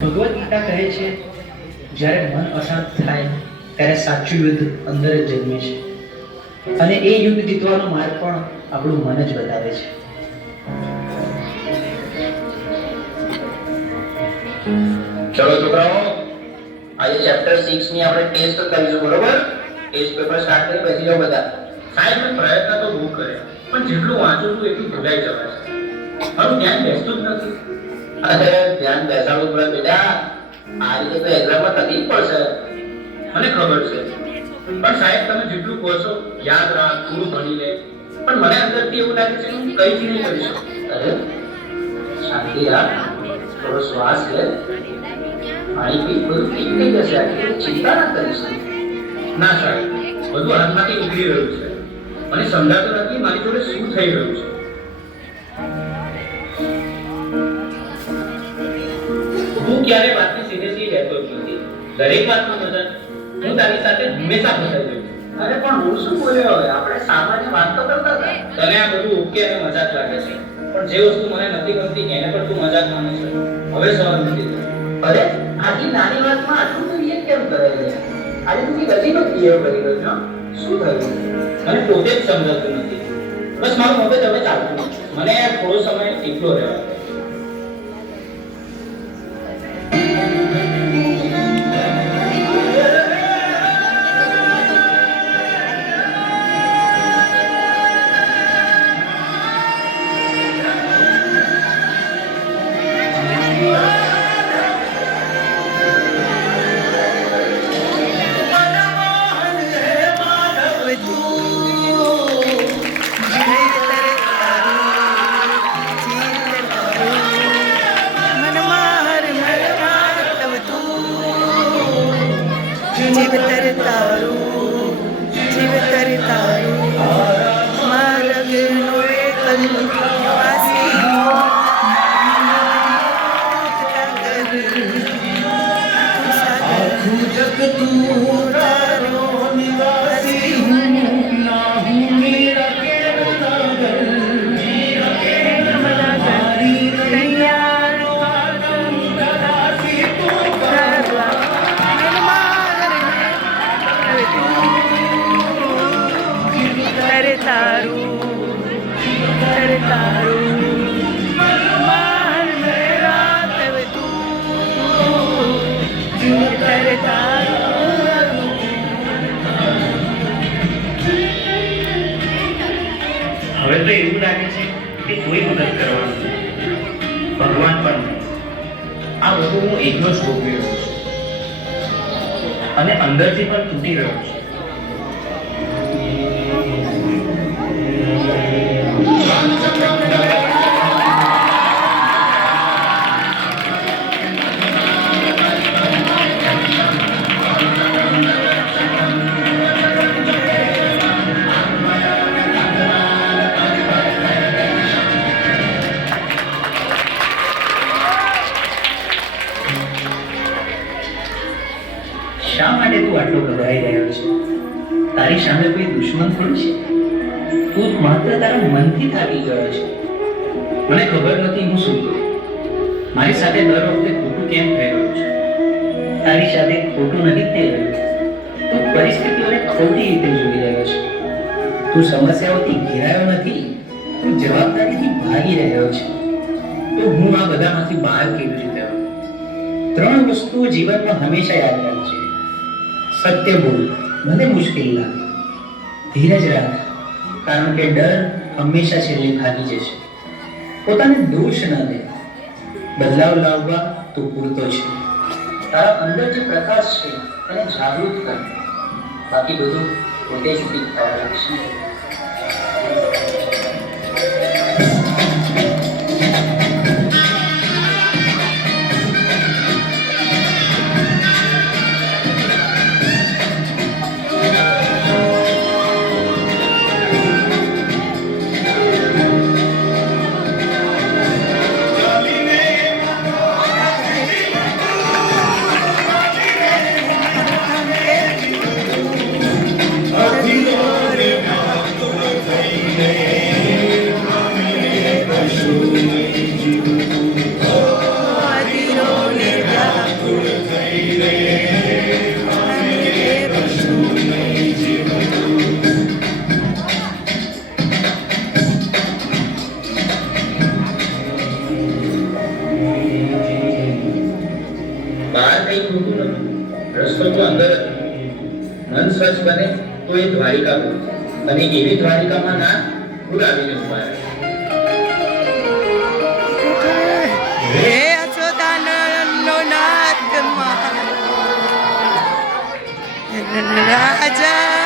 ભગવદ ગીતા કહે છે, જ્યારે મન અશાંત થાય ત્યારે સાચું યુદ્ધ અંદર જ જન્મે છે. અને એ યુદ્ધ જીતવાનો માર્ગ પણ આપણું મન જ બતાવે છે. ચલો છોકરાઓ, આજે ચેપ્ટર 6 ની આપણે ટેસ્ટ કરીશું, બરોબર? ટેસ્ટ પેપર સ્ટાર્ટ કરી બેસી જાઓ બધા. સાહેબ મેં પ્રયત્ન તો બહુ કર્યા, પણ જેટલું વાંચું છું એટલું ભૂલાઈ જવાય છે. મારું ધ્યાન બેસતું જ નથી. અરે ધ્યાન બેસાડવું પડે બેટા. આ રીતે તો એક્ઝામમાં તકલીફ પડશે, મને ખબર છે. પણ સાહેબ તમે જેટલું કહો છો યાદ રાખ, થોડું ભણી લે. પણ મને અંદરથી એવું લાગે છે કે હું કંઈ જ નહીં કરી શકું. અરે શાંતિ રાખ, થોડો શ્વાસ લે, પાણી પી, બધું ઠીક થઈ જશે. આટલી ચિંતા ના કરીશ. ના સાહેબ, બધું હાથમાંથી નીકળી રહ્યું છે. મને સમજાતું નથી મારી જોડે શું થઈ રહ્યું છે. તું ક્યારે વાતની સીધેથી રહેતો જ નથી. દરેક વાતમાં મદદ હું તારી સાથે હંમેશા ફસાઈ ગયો છું. અરે પણ હું શું બોલ્યો? હવે આપણે સામાન્ય વાત તો કરતા હતા. તને આ બધું ઓકે અને મજાક લાગે છે, પણ જે વસ્તુ મને નથી ગમતી એને પણ તું મજાક માને છે. હવે સવાલ નથી થયો. અરે આટલી નાની વાતમાં આટલું તો રિએક્ટ કેમ કરે છે? આજે તું હજી નથી બિહેવ કરી રહ્યો છો. શું થયું? મને પોતે જ સમજાતું નથી. બસ મારું મગજ હવે ચાલતું નથી. મને યાર થોડો સમય એકલો રહેવા દે. હવે તો એવું લાગે છે કે કોઈ મદદ કરવાનું નથી. ભગવાન પણ નથી. આ બધું હું એકલો જ ભોગવી રહ્યો છું અને અંદરથી પણ તૂટી રહ્યો છું. શા માટે તું આટલો ગભરાઈ રહ્યો છે? તારી સામે કોઈ દુશ્મન થોડી છે. તું માત્ર તારા મનથી થાકી ગયો છે. મને ખબર નથી હું શું કરું. મારી સાથે દર વખતે ખોટું કેમ થઈ રહ્યું છે? તારી સાથે ખોટું નથી થઈ રહ્યું. તું પરિસ્થિતિઓને ખોટી રીતે જોઈ રહ્યો છે. તું સમસ્યાઓથી ઘેરાયો નથી, તું જવાબદારીથી ભાગી રહ્યો છે. તો હું આ બધામાંથી બહાર કેવી રીતે આવું? 3 વસ્તુઓ જીવનમાં હંમેશા યાદ રાખજે. સત્ય બોલ, ભલે મુશ્કેલ લાગે. ધીરજ રાખ, કારણ કે ડર હંમેશા છેલ્લે ભાગી જશે. પોતાને દોષ ન દે. બદલાવ લાવવા તો પૂરતો છે. તારા અંદર જે પ્રકાશ છે તેને જાગૃત કર. બાકી બધું પોતે જ ઠીક થવા લાગશે. અધિ રસ્તો તો અંદર જ. મન સ્વચ્છ બને તો એ દ્વારિકા બને. અને એવી દ્વારિકામાં ના ઉડાવીને ઉભા રહે. હે અચોદાનંદનો નાથ રાજા